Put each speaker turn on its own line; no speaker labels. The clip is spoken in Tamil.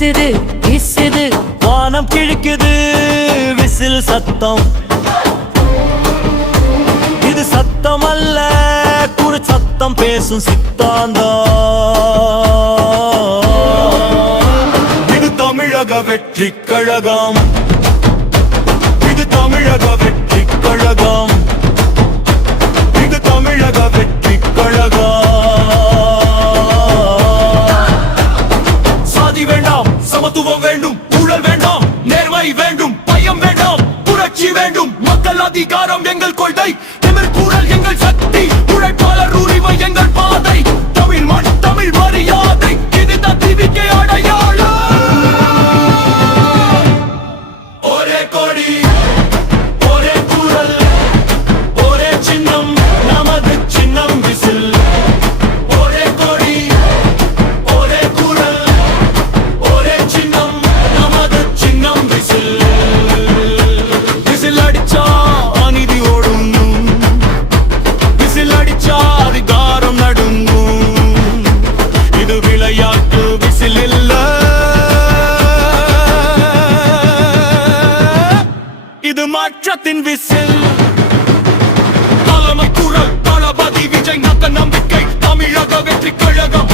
விசுது விசுது. வானம் கிழக்குது விசில் சத்தம். இது சத்தம் அல்ல குறு சத்தம் பேசும் சித்தாந்தம். இது தமிழக வெற்றி கழகம். அதிகாரம் எங்கள் கொள்கை. விளையாட்டு விசில் இல்ல இது மாற்றத்தின் விசில். தலைமை குரல் தளபதி விஜய் நத்த நம்பிக்கை தமிழக வெற்றி கழகம்.